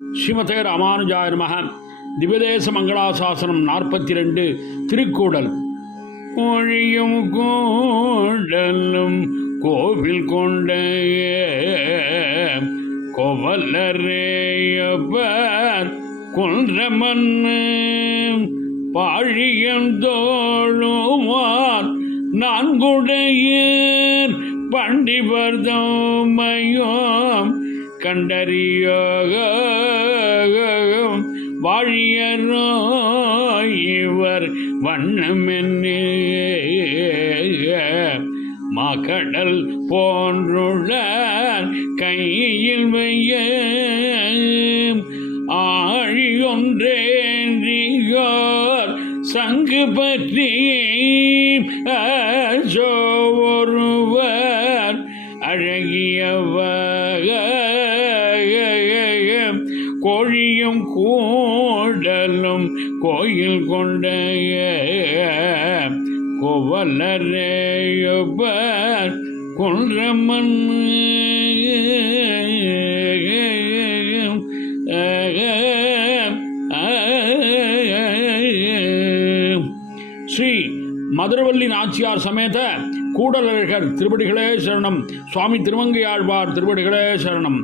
ஸ்ரீமதே ராமானுஜாய நமः. திவ்யதேச மங்களாசாசனம் 42 திருக்கூடல். ஒழியும் கூடலும் கோவில் கொண்ட கோவலரேயப்பர் கொன்ற மன்னு பாழியம் தோழுமார் நான்குடையர் பண்டிபர்தமையோம் கண்டறியோக வாழியரோ இவர் வண்ணமென்னே மாக்கடல் போன்றுள்ள கையில் வைய ஆழியொன்றேந்தியோர் சங்கு பற்றி ஒருவர் அழகியவர் கோழியும் கூடலும் கோயில் கொண்ட கோவலரேயப்பர் கொன்ற மன்னு ஸ்ரீ மதுரவல்லி நாச்சியார் சமேத கூடலழகர் திருவடிகளே சரணம். சுவாமி திருமங்கையாழ்வார் திருவடிகளே சரணம்.